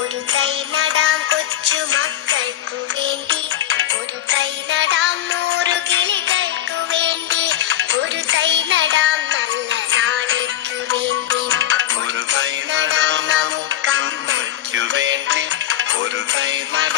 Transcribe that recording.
ഒരു തൈ നടാം കൊച്ചു മക്കൾക്കു വേണ്ടി, ഒരു തൈ നടാം 100 കിളികൾക്കു വേണ്ടി, ഒരു തൈ നടാം നല്ല നാളേക്കു വേണ്ടി. ഒരു തൈ നടാം നമുക്കമ്മയ്ക്കു വേണ്ടി, ഒരു തൈ നടാം